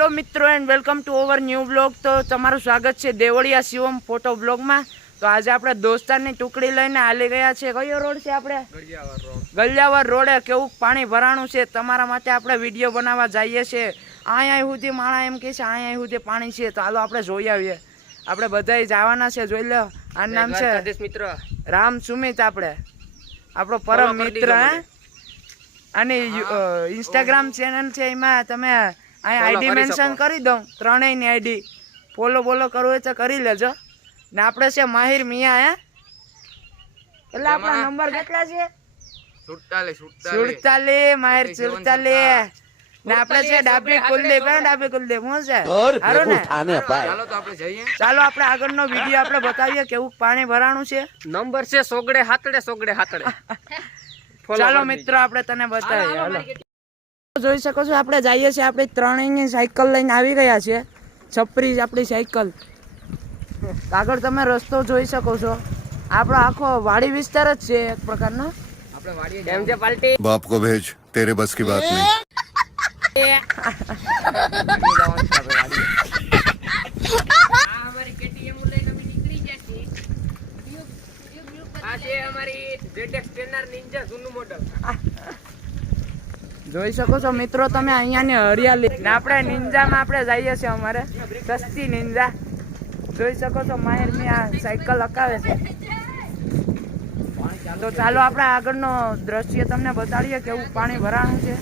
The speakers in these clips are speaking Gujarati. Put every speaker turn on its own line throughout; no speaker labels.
હેલો મિત્રો and welcome to our new blog. તો તમારું સ્વાગત છે દેવળિયા શિવમ ફોટો બ્લોગમાં. તો આજે આપણે દોસ્તારની ટુકડી લઈને હાલી ગયા છે. કયો રોડ છે આપણે? ગલિયાવર રોડે. કેવું પાણી ભરાણું છે? તમારા માટે આપણે વીડિયો બનાવવા જઈએ છીએ અહીંયા સુધી માણા એમ કહે છે અહીંયા સુધી પાણી છે. તો હાલો આપણે જોઈ આવીએ. આપણે બધા જવાના છે જોઈ લો. આ નામ છે
મિત્ર.
રામ સુમિત આપણે. આપણો પરમ મિત્ર હે? અને ઇન્સ્ટાગ્રામ ચેનલ છે એમાં તમે અહીં આઈડી મેન્શન કરી દઉં. ત્રણેયની આઈડી ફોલો બોલો કરવું હોય તો કરી લેજો. ને આપણે છે માહિર મિયા હે? એટલે આપણા નંબર કેટલા છે? માહિર ને આપણે ડાબી કુલદીપ હે? ડાબી કુલદીપ હું છે? હારું ને?
ચાલો તો આપણે જઈએ.
ચાલો આપણે આગળનો વીડિયો આપણે બતાવીએ કેવું પાણી ભરાણું છે.
નંબર છે સોગડે હાતડે સોગડે હાતડે
ચાલો મિત્રો આપણે તને બતાવીએ. હાલો. જોઈ શકો છો આપણે જઈએ છીએ આપણે ત્રણેયની સાયકલ લઈને આવી ગયા છીએ. છપરી આપણી સાયકલ. આગળ તમે રસ્તો જોઈ શકો છો. આપણો આખો વાડી વિસ્તાર જ છે એક પ્રકારનો. જોઈ શકો છો મિત્રો તમે અહીંયાની હરિયાળી ને આપણે નિંજામાં આપણે જઈએ છીએ અમારે સસ્તી નિંજા. જોઈ શકો છો માહિરની આ સાયકલ હકાવે છે. તો ચાલો આપણે આગળનો દ્રશ્ય તમને બતાડીએ કેવું પાણી ભરાણું છે.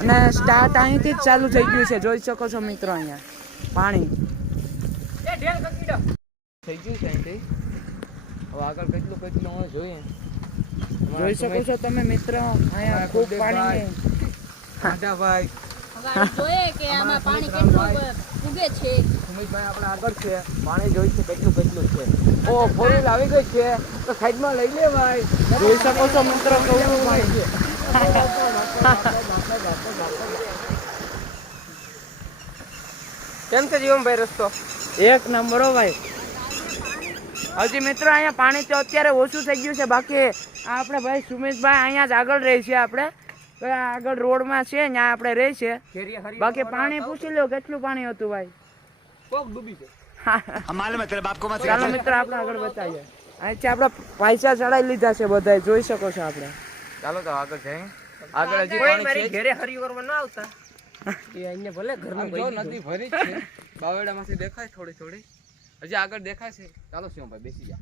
અને સ્ટાર્ટ અહીંથી જ ચાલુ થઈ ગયું છે. જોઈ શકો છો મિત્રો અહીંયા પાણી.
થઈ ગયું છે અહીંથી. હવે આગળ કેટલું કેટલું જોઈએ.
જોઈ શકો છો તમે મિત્રો અહીંયા ખૂબ પાણી
રાધાભાઈ
હવે જોઈએ કે આમાં પાણી કેટલું ઉગે છે.
સુમિતભાઈ આપણે આગળ છે. પાણી જોઈ છે કેટલું કેટલું છે. ઓ ફોર આવી ગઈ છે. તો સાઈડમાં લઈ લે ભાઈ
જોઈ શકો છો મિત્રો કેવું પાણી છે?
કેમ છે જીવનભાઈ રસ્તો?
એક નંબર ભાઈ. હજી મિત્રો અહીંયા પાણી તો અત્યારે ઓછું થઈ ગયું છે. બાકી આ આપણે ભાઈ સુમેશભાઈ અહીંયા જ આગળ રહી છે આપણે. આગળ રોડમાં છે ત્યાં આપણે રહે છે બાકી પાણી પૂછી લો કેટલું પાણી હતું ભાઈ.
કોક ડૂબી છે
ચાલો મિત્ર આપણે આગળ બતાવીએ. અહીંથી આપણે પૈસા ચડાવી લીધા છે બધા જોઈ શકો છો આપણે.
ચાલો તો આગળ જઈએ. આગળ હજી પાણી મારી ઘરે હરિવરમાં ના આવતા. એ અહીંયા ભલે ઘરનું જો નદી ભરી છે. બાવડામાંથી દેખાય થોડી થોડી. હજી આગળ દેખાય છે. ચાલો શિવભાઈ બેસી જા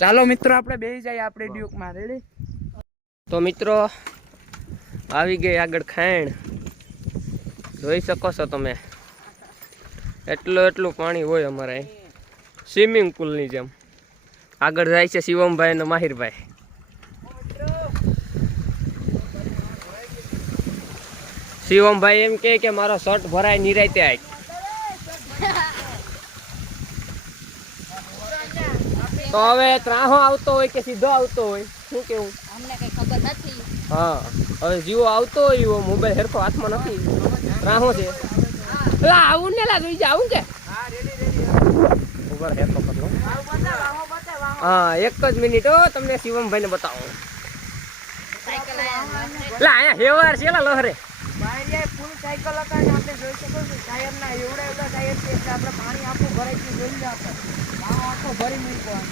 ચાલો મિત્રો આપણે બેસી જઈએ આપણે ડ્યુકમાં. રેડી
તો મિત્રો આવી ગઈ આગળ ખાણ. જોઈ શકો છો તમે. એટલું એટલું પાણી હોય અમારે. સ્વિમિંગ પુલની જેમ. આગળ જાય છે શિવમભાઈ અને માહિરભાઈ. શિવમભાઈ એમ કે મારો શર્ટ ભરાય નિરાયતે આય તો હવે ત્રાહો આવતો હોય કે સીધો આવતો હોય? શું કેવું
અમને કઈ ખબર નથી
હા. હવે જીવો આવતો એવો મોબાઈલ હેરખો હાથમાં નથી. રાહો છે. લા આવું ને લા જોઈ આવું કે. હા એક જ મિનિટ હો તમને શિવમભાઈ ને બતાવો. લા અહીંયા હેવાર છે લા લહરે.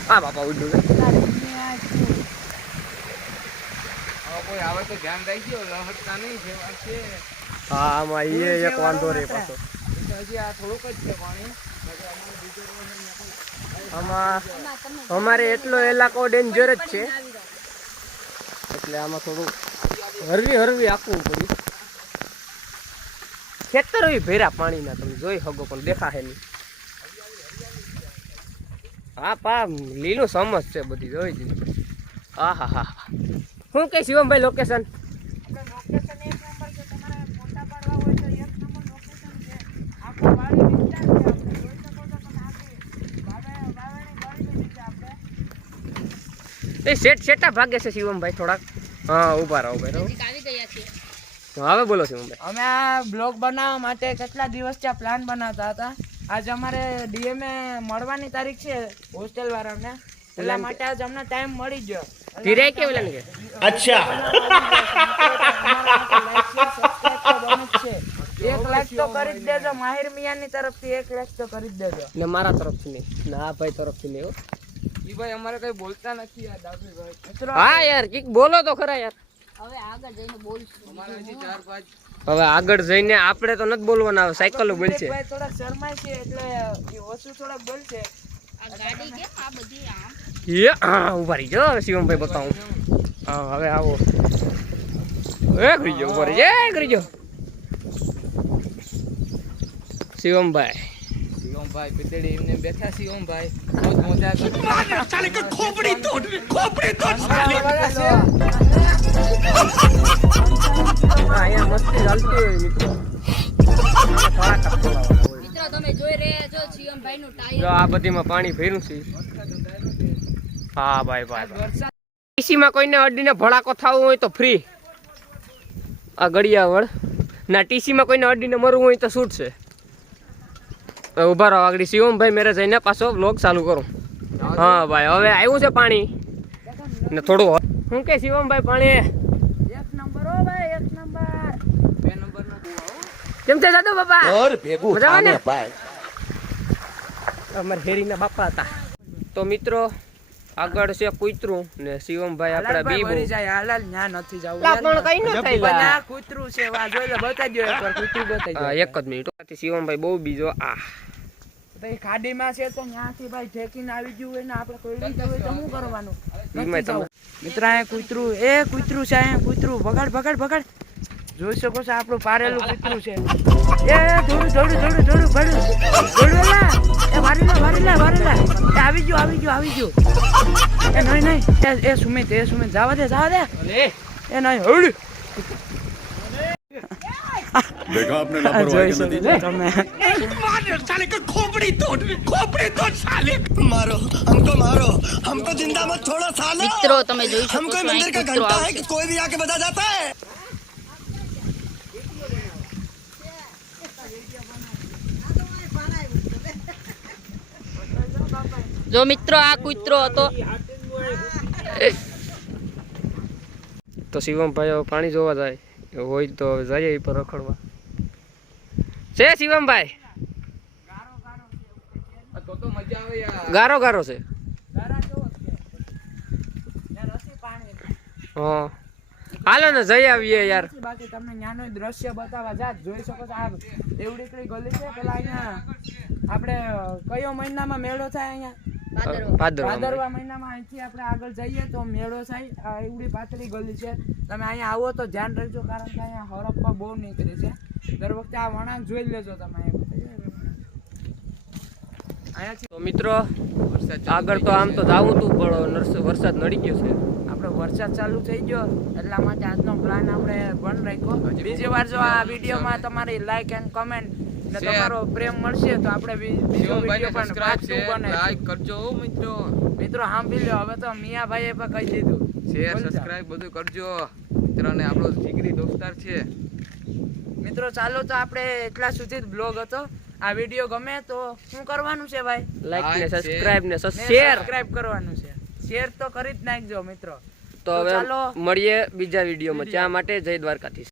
આ
બાપા ઉડ્યું
કોઈ આવે તો ધ્યાન રાખજો લહટતા નહીં જેવા છે.
હા આમાં એ એક વાંધો રે પાછો.
હજી આ થોડુંક જ છે પાણી.
આમાં અમારે એટલો એલાકો ડેન્જર જ છે. એટલે આમાં થોડું હરવી હરવી આપવું પડ્યું. ખેતર ભેરા પાણીના તમે જોઈ શકો પણ દેખાશે નહીં. હા પા લીલું સમજ છે બધી જોઈ જ હા હા હા શું કે શિવમભાઈ લોકેશન એ શેઠ શેઠા ભાગે છે શિવમભાઈ થોડાક. હા ઊભા રહો
ભાઈ
હવે બોલો શિવમભાઈ.
અમે આ બ્લોગ બનાવવા માટે કેટલા દિવસથી આ પ્લાન બનાવતા હતા? આજે અમારે ડીએમએ મળવાની તારીખ છે હોસ્ટેલ વાળાને. એટલા માટે આજ અમને ટાઈમ મળી ગયો.
ધીરે કેવું લાગે?
અચ્છા. એક લાખ તો કરી જ દેજો માહિર મિયાની તરફથી એક લાખ તો કરી જ દેજો.
ને મારા તરફથી નહીં ને ભાઈ તરફથી નહીં
ઈ ભાઈ અમારે કઈ બોલતા નથી યાર ડાબલીભાઈ
મિત્રો
હા યાર કંઈક બોલો તો ખરા યાર.
હવે આગળ જઈને બોલશું.
અમારે હજી ચાર પાંચ.
હવે આગળ જઈને આપણે તો નથી બોલવાના હવે સાયકલ બોલશે.
ભાઈ થોડા શરમાય છે એટલે એ ઓછું થોડાક બોલશે.
આ ગાડી કેમ આ બધી આમ?
એ હા ઊભા રહી જો શિવમભાઈ બતાવું. હા હવે આવો. એ ગ્રીજો ઉપર એ કરી શિવમભાઈ.
શિવમભાઈ પિતળી એમને બેઠા શિવમભાઈ. બહુ મજા કરી
હા, અહીંયા મસ્તી ચાલતી હોય મિત્રો થોડા કાપ બોલાવવાના હોય.
મિત્રો. તમે જોઈ રહ્યા છો શિવમભાઈ નું
જો આ બધીમાં પાણી ભર્યું છે. હા ભાઈ ભાઈ. ટીસીમાં કોઈને અડીને ભડાકો થવું હોય તો ફ્રી આ ગળિયાવળ. ના ટીસીમાં કોઈને અડીને મરવું હોય તો છૂટ છે. ઊભા રહો આગળ. શિવમભાઈ મેરે જઈને પાછો બ્લોગ ચાલુ કરું. હા ભાઈ હવે આવ્યું છે પાણી. ને થોડું હ- શું કે શિવમભાઈ પાણી
એક નંબર હો ભાઈ એક નંબર.
બે નંબર
કેમ છે દાદુ બાપા? મજામાં ને? અમારે હેરીના બાપા હતા. તો મિત્રો આગળ છે કૂતરું ને શિવમભાઈ
આપડા
બીબુ.
જાય હાલાલ ન્યા નથી જવું.
લા, પણ કઈ ન થાય લા.
ના કૂતરું છે વા જોઈ લે બતાવી દો એકવાર કૂતરું બતાવી દો
એક જ મિનિટ આથી શિવમભાઈ બહુ બીજો આ
ભાઈ ખાડીમાં છે તો ન્યાથી ભાઈ ઠેકીને આવી ગયું હોય ને આપણે કોઈ લીધું હોય તો શું કરવાનું? નથી જવું. મિત્ર અહીંયા કૂતરું એ કૂતરું છે અહીંયા કૂતરું. બગાડ બગાડ બગાડ જોઈ શકો છો આપણું પારેલું કૂતરું છે. એ જોડું જોડું જોડું જોડું ભડું જોડું આવી ગયું આવી ગયું આવી ગયું એ નહીં નહીં એ એ સુમિત એ સુમિત જવા દે જવા દે એ નહીં હળ
देखा आपने
આ
लापरवाही
જોઈ
का
શકો
नतीजा
તમે
मारो हमको मारो हमको जिंदा मत छोड़ो सालो
મિત્રો તમે જોઈ શકો
हम
છો
कोई मंदिर
અહીં
का
કૂતરો
घंटा है
આવશે
कि कोई भी आके बजा जाता है
જો મિત્રો આ કૂતરો હતો.
તો શિવમભાઈ પાણી જોવા જાય. હોય તો જઈએ પર રખડવા. છે શિવમભાઈ
આ તો તો મજા આવે યાર
ગારો ગારો છે. હા. હાલો ને જઈ આવીએ યાર.
બાકી તમને ન્યાનો દ્રશ્ય બતાવવા જાત જોઈ શકો છો આ એવડી કઈ ગલી છે પેલા અહીંયા આપણે કયો મહિનામાં મેળો થાય અહીંયા?
ભાદરવા.
મહિનામાં અહીંથી આપણે આગળ જઈએ તો મેળો થાય. આ એવડી પાતળી ગલી છે. તમે અહીંયા આવો તો ધ્યાન રાખજો કારણ કે અહીંયા હરપ્પા બહુ નીકળે છે. દર વખતે આ વણાંક જોઈ લેજો તમે. અહીંયાથી
મિત્રો
વરસાદ
આગળ તો આમ તો જવું તું પણ નરસ- વરસાદ નડી ગયો છે.
આપણે વરસાદ ચાલુ થઈ ગયો એટલા માટે આજનો પ્લાન આપણે બંધ રાખ્યો. બીજી વાર જો આ વિડીયોમાં તમારી લાઈક એન્ડ કમેન્ટ તમારો પ્રેમ મળશે તો આપણે બીજો વિડિયો પણ two બનાવીશું.
લાઈક કરજો મિત્રો.
મિત્રો સાંભળી લો હવે તો મિયાભાઈએ પણ કહી દીધું.
શેર સબસ્ક્રાઇબ બધું કરજો. મિત્રોને આપણો જીગરી દોસ્તાર છે.
મિત્રો ચાલો તો આપણે એટલા સુધી જ બ્લોગ હતો. આ વીડિયો ગમે તો શું કરવાનું છે ભાઈ?
લાઈક ને સબસ્ક્રાઇબ
ને
શેર
સબસ્ક્રાઇબ કરવાનું છે. શેર તો કરી જ નાખજો મિત્રો.
તો
તો
હવે
ચાલો.
મળીએ બીજા વિડીયોમાં ત્યાં માટે જય દ્વારકાધીશ.